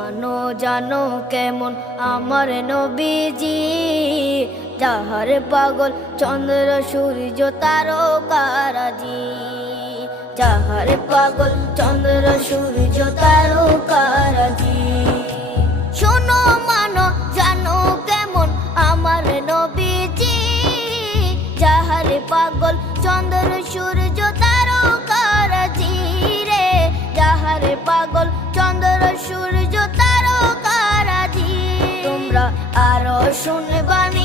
মানো জানো কেমন আমার নবীজি, যাহার পাগল চন্দ্র সূর্য তারকারাজি, যাহার পাগল চন্দ্র সূর্য তারকারাজি। শোনো মানো জানো কেমন আমার নবীজি, যাহার পাগল চন্দ্র সূর্য তারকারাজি রে, যাহার পাগল চন্দ্র সূর্য তারকারাজি। তোমরা আরো শুনবানি